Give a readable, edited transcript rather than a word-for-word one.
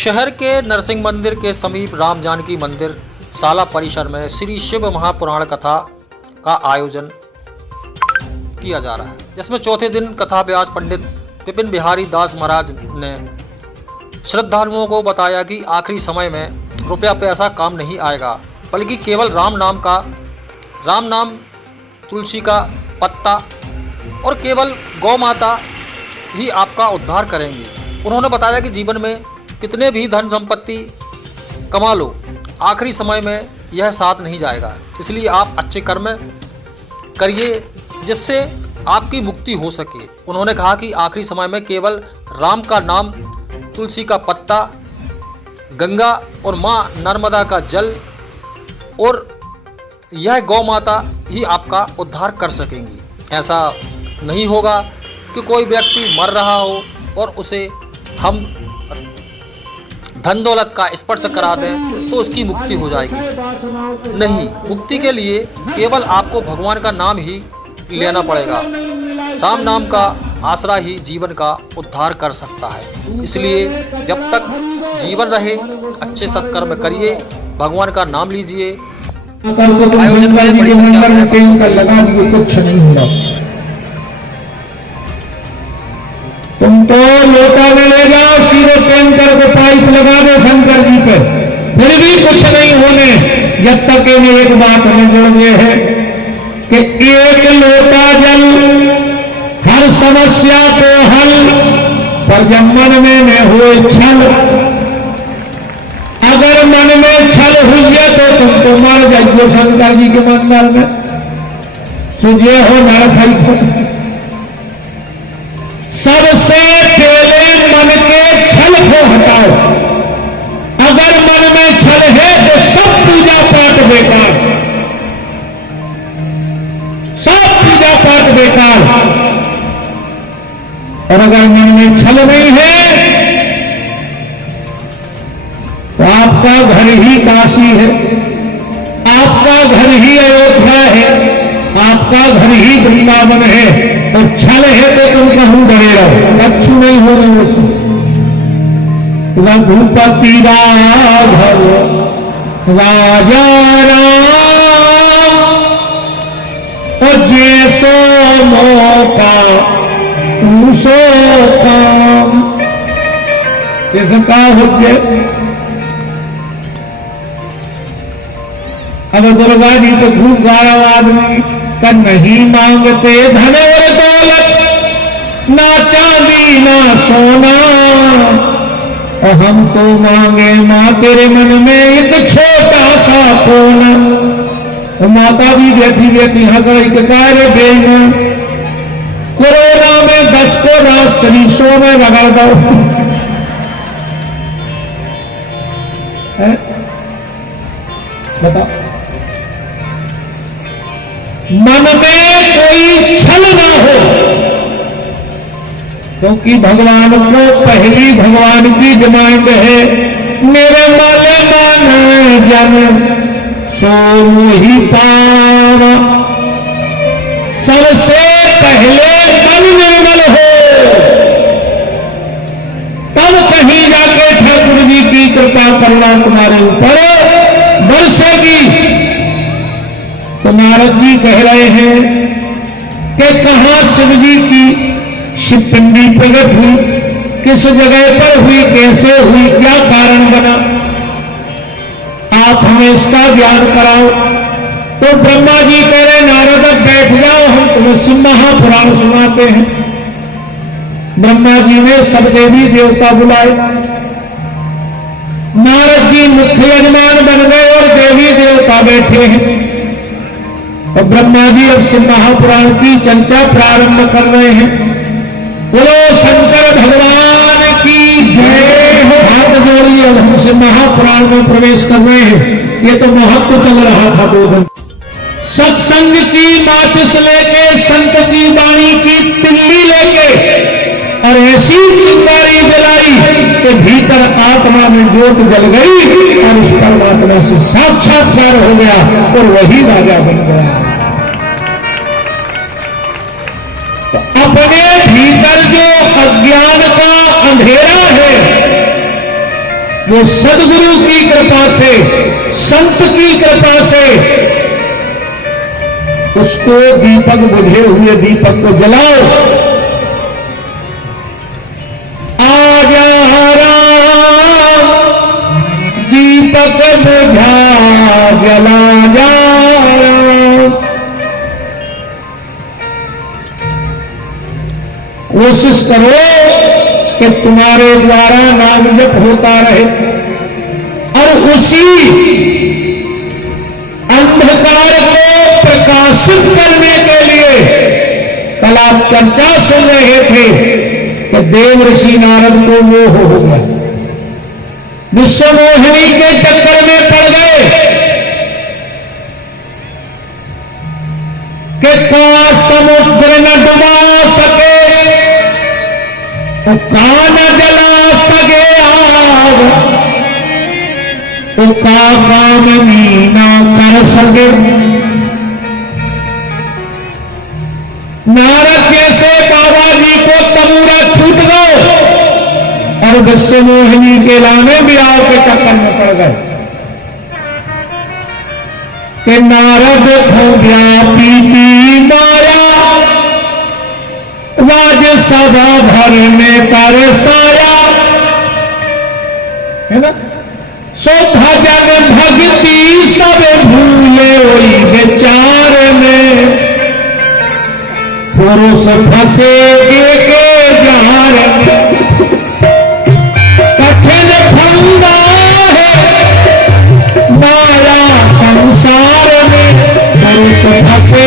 शहर के नरसिंह मंदिर के समीप राम जानकी मंदिर शाला परिसर में श्री शिव महापुराण कथा का आयोजन किया जा रहा है, जिसमें चौथे दिन कथा व्यास पंडित विपिन बिहारी दास महाराज ने श्रद्धालुओं को बताया कि आखिरी समय में रुपया पैसा काम नहीं आएगा, बल्कि केवल राम नाम, तुलसी का पत्ता और केवल गौ माता ही आपका उद्धार करेंगी। उन्होंने बताया कि जीवन में कितने भी धन संपत्ति कमा लो, आखिरी समय में यह साथ नहीं जाएगा, इसलिए आप अच्छे कर्म करिए जिससे आपकी मुक्ति हो सके। उन्होंने कहा कि आखिरी समय में केवल राम का नाम, तुलसी का पत्ता, गंगा और माँ नर्मदा का जल और यह गौ माता ही आपका उद्धार कर सकेंगी। ऐसा नहीं होगा कि कोई व्यक्ति मर रहा हो और उसे हम धन दौलत का स्पर्श करा दें तो उसकी मुक्ति हो जाएगी। नहीं, मुक्ति के लिए केवल आपको भगवान का नाम ही लेना पड़ेगा। राम नाम का आसरा ही जीवन का उद्धार कर सकता है। इसलिए जब तक जीवन रहे अच्छे सत्कर्म करिए, भगवान का नाम लीजिए। आयोजन में बड़ी संख्या में कुछ नहीं होगा। तुम तो लोटा में ले जाओ, सीधे टैंकर को पाइप लगा दो शंकर जी पे, फिर भी कुछ नहीं होने, जब तक इन्हें एक बात में जुड़ गए है कि एक लोटा जल हर समस्या को हल, पर जब मन में न हुए छल, अगर मन में छल हुई है तो तुम तो मर जाइयो शंकर जी के मंदिर में, सुझे हो नरक। सबसे पहले मन के छल को हटाओ। अगर मन में छल है तो सब पूजा पाठ बेकार, सब पूजा पाठ बेकार। और अगर मन में छल नहीं है तो आपका घर ही काशी है, आपका घर ही अयोध्या है, आपका घर ही वृंदावन है। और छल है तो तुम कहूं डरे रहो, अच्छी नहीं हो रही उससे। रघुपति राघव राजा राम, और जैसो मौका सो काम, जैसे कहा होते। अब दुर्गा जी तो खूब गाड़ा आदमी का नहीं मांगते धन और दौलत, ना चांदी ना सोना, और हम तो मांगे मां तेरे मन में एक छोटा सा कोना। तो माता भी बैठी बैठी हंस रही के कार्य बेना, कोरोना में 10 को रात सरीसों में रगड़ दो। बताओ, मन में कोई छल ना हो, क्योंकि भगवान को पहली भगवान की डिमांड है, मेरे माले मान जन सो ही पावा। सबसे पहले मन निर्मल हो, तब कहीं जाके ठाकुर जी की कृपा करना तुम्हारे ऊपर बरसेगी। तो नारद जी कह रहे हैं कि कहां शिव जी की शिवपिंडी प्रकट हुई, किस जगह पर हुई, कैसे हुई, क्या कारण बना, आप हमें इसका ज्ञान कराओ। तो ब्रह्मा जी कह रहे नारद बैठ जाओ, हम तुम्हें शिव महापुराण सुनाते हैं। ब्रह्मा जी ने सब देवी देवता बुलाए, नारद जी मुख्य यजमान बन गए और देवी देवता बैठे हैं। और ब्रह्मा जी अब शिव महापुराण की चर्चा प्रारंभ कर रहे हैं। बोलो शंकर भगवान की जय हो। हाथ जोड़िए, अब हम शिव महापुराण में प्रवेश कर रहे हैं। ये तो महत्व चल रहा था 2 दिन। सत्संग की माचिस लेके, संत की वाणी की तिल्ली लेके, और ऐसी चिंगारी जलाई कि भीतर आत्मा में ज्योत जल गई और उस परमात्मा से साक्षात्कार हो गया और वही राजा बन गया। तो अपने भीतर जो अज्ञान का अंधेरा है वो सदगुरु की कृपा से, संत की कृपा से उसको दीपक, बुझे हुए दीपक को जलाओ। आजा राम दीपक बुझा जला जा राम। कोशिश करो कि तुम्हारे द्वारा नाम जप होता रहे और उसी अंधकार को प्रकाशित करने के लिए कल आप चर्चा सुन रहे थे कि देव ऋषि नारद को मोह हो गया, विश्व मोहिनी के चक्कर में पड़ गए कि का समुद्र न डुबा सके तो कान जला सके आग, तो का काम मीना कर सके। नारद जैसे बाबा जी को तबूरा छूट गए और विश्व मोहिनी के लाने बिहार के चक्कर में पड़ गए कि नारद हो व्यापी की माया, राज सभा भर में तरसाया, है ना। सो भजन भक्ति सब भूले वही विचार में, पुरुष फंसे के जार में, कठिन फंदा है माया संसार में, पुरुष फंसे